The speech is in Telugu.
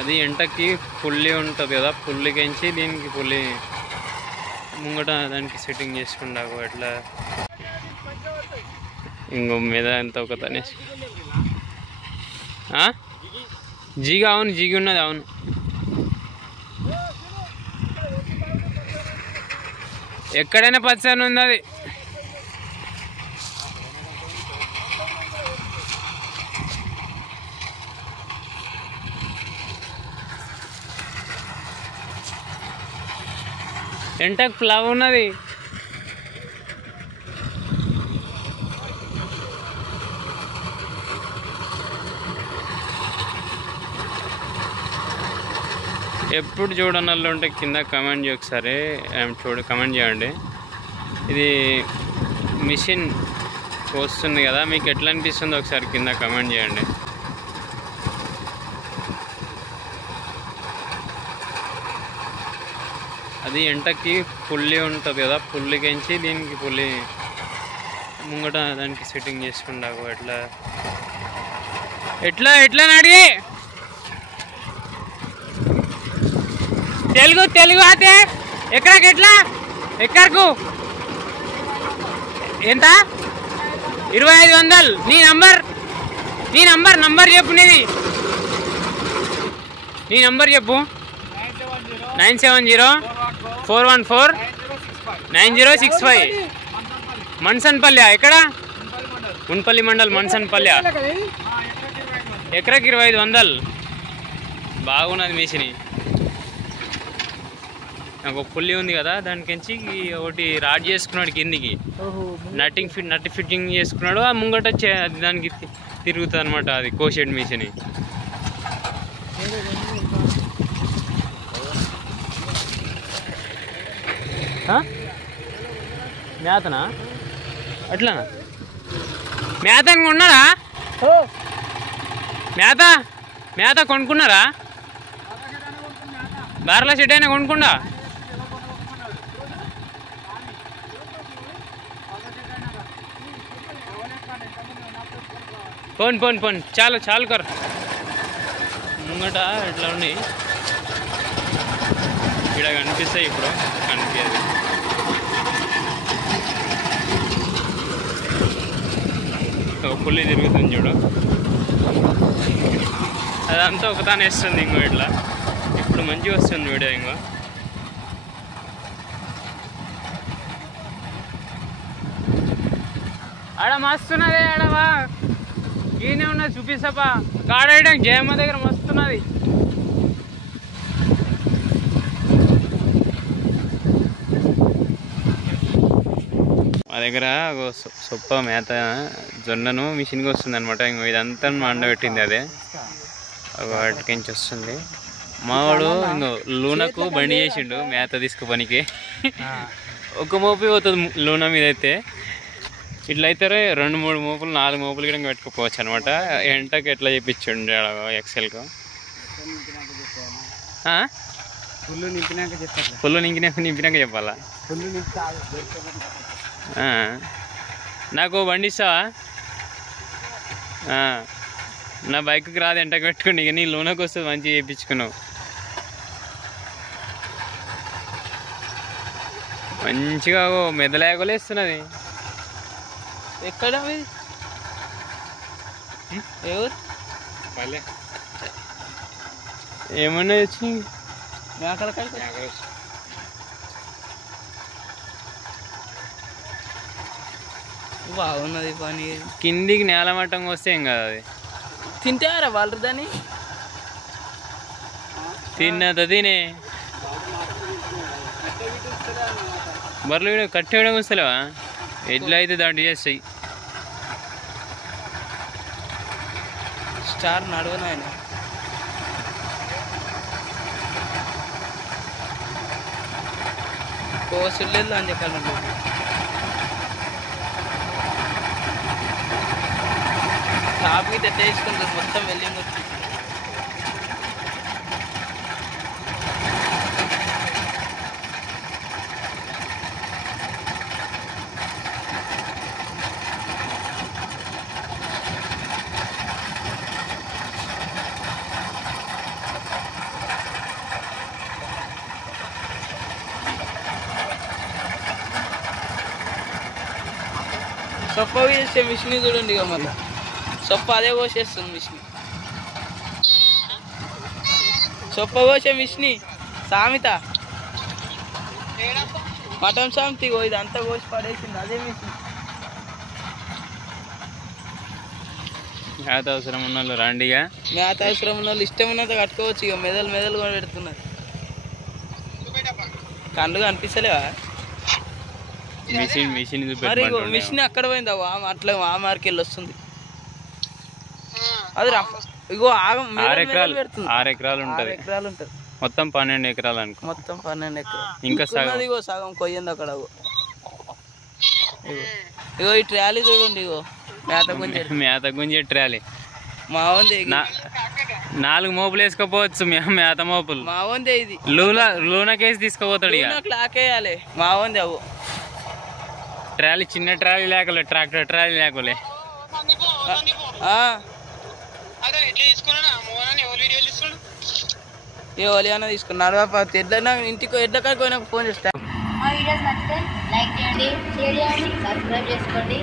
అది ఎంటకి పుల్లి ఉంటుంది కదా, పుల్లికించి దీనికి పుల్లి ముంగట దానికి సెట్టింగ్ చేసుకుంటాకు ఎట్లా ఇంకో మీద ఎంత ఒక తనేసి జిగి అవును జిగి ఉన్నది అవును. ఎక్కడైనా పచ్చని ఉంది అది. ఎంటకు ఫ్లవ్ ఉన్నది. ఎప్పుడు చూడనల్లో ఉంటే కింద కమెంట్ చేయ ఒకసారి కమెంట్ చేయండి. ఇది మిషన్ వస్తుంది కదా, మీకు ఎట్లా అనిపిస్తుందో ఒకసారి కింద కమెంట్ చేయండి. అది ఎంటకి పుల్లి ఉంటుంది కదా, పుల్లికించి దీనికి పుల్లి ముంగట దానికి సెట్టింగ్ చేసుకుంటాకు ఎట్లా ఎట్లా ఎట్లా నడి తెలుగు తెలుగు అయితే ఎక్కడికి ఎట్లా ఎక్కడకు ఎంత 2500. నీ నంబర్ చెప్పు. నీ నంబర్ చెప్పు. 970-414-9065. మన్సన్పల్లి ఎక్కడ? మున్పల్లి మండల్ మన్సన్పల్లి. ఎకరాకి 2500. బాగున్నది మిషన్. నాకు ఒక పుల్లి ఉంది కదా, దానికించి ఒకటి రాడ్ చేసుకున్నాడు కిందికి, నట్టి ఫిట్టింగ్ చేసుకున్నాడు. ఆ ముంగట దానికి తిరుగుతుంది అనమాట, అది కోషెడ్ మిషన్. మేతనా అట్లా మేతని కొన్నారా? మేత కొనుక్కున్నారా? బార్ల షెడ్ అయినా కొనుక్కుండా పోన్ చాలు కర్ ముంగట ఇట్లా ఉన్నాయి. ఇక్కడ కనిపిస్తాయి, ఇప్పుడు కనిపించదు. ఒక పుల్లి తిరుగుతుంది చూడు, అదంతా ఒకతానే వేస్తుంది. ఇంకో ఇట్లా ఇప్పుడు మంచిగా వస్తుంది వీడియో. ఇంకో ఆడ మస్తున్నది. ఆడవా ఈయనే ఉన్నది, చూపిస్తాపా. గాడ వేయడానికి జయమ్మ దగ్గర మస్తున్నది. మా దగ్గర సొప్ప మేత జొన్నను మిషన్కి వస్తుంది అనమాట. ఇంకో ఇదంతా మండబెట్టింది, అదే వాటికించి వస్తుంది. మావాడు ఇంకో లూనకు బండి చేసిండు మేత తీసుకుపనికి. ఒక మోపు పోతుంది లూన మీద అయితే. ఇట్లయితే 2-3 మోపులు 4 మోపులు కూడా పెట్టుకోవచ్చు అనమాట. ఎంటకి ఎట్లా చేయించండి ఎక్సెల్కు. ఫుల్ నింపినాక చెప్పాలా? నాకు బండి ఇస్తావా? నా బైక్కి రాదు, ఎంటకి పెట్టుకోండి. ఇక నీ లోనకి వస్తుంది, మంచిగా చేయించుకున్నావు. మంచిగా మెదలేగలేస్తున్నది. ఎక్కడ ఏమన్నా వచ్చి బాగున్నది పని. కిందికి నేలమట్టంగా వస్తే ఏం కదా, అది తింటారా వాళ్ళు? దాన్ని తినే బర్రెలు కూడా కట్టేయడం వస్తలేవా? ఎట్లా అయితే దాంట్లో చేస్తాయి. స్టార్ నడవనాయన కోసులేదు అని చెప్పాలి. షాప్ గిట్ట వేసుకుంటుంది మొత్తం వెళ్ళి సొప్ప వేసే మిషన్ చూడండి ఇక మళ్ళీ సొప్ప అదే కోసేస్తుంది మిషన్ సొప్ప కోసే మిషన్ సామెత మటన్ సామెత ఇదంతా కోసి పడేసింది అదే మిషన్ మేత అవసరం ఉన్న వాళ్ళు రండిగా మేత అవసరం ఉన్న వాళ్ళు ఇష్టం ఉన్నంత కట్టుకోవచ్చు ఇక మెదలు కూడా పెడుతున్నారు కళ్ళు కనిపిస్తలేవా మిషన్ మరి మిషన్ అక్కడ పోయింది అట్లా ఆ మార్కెళ్ళి వస్తుంది అది ఇగో 6 ఎకరాలు ఉంటుంది మొత్తం 12 ఎకరాలు అనుకో మొత్తం 12 ఎకరాలు ఇంకా సగం ఇగో సగం కొయ్యింది అక్కడ ఇగో ఈ ట్రాలీ చూడండి ఇగో మేత గుంజే ట్రాలీ మా ఉంది 4 మోపులు వేసుకోపోవచ్చు మేత మోపులు మా ఉంది ఇది లూనకేసి తీసుకుపోతాడు ఇక లాకేయాలి మా ఉంది అవు ట్రాలీ చిన్న ట్రాలీ లేకలే ట్రాక్టర్ ట్రాలీ లేకలే ఏ ఒలి అన్న తీసుకున్నాడు ఎడ్లైనా ఇంటికి ఎడ్లకాడికి పోయినాక ఫోన్ చేస్తా మా వీడియోస్ నచ్చితే లైక్ చేయండి షేర్ చేయండి సబ్స్క్రైబ్ చేసుకోండి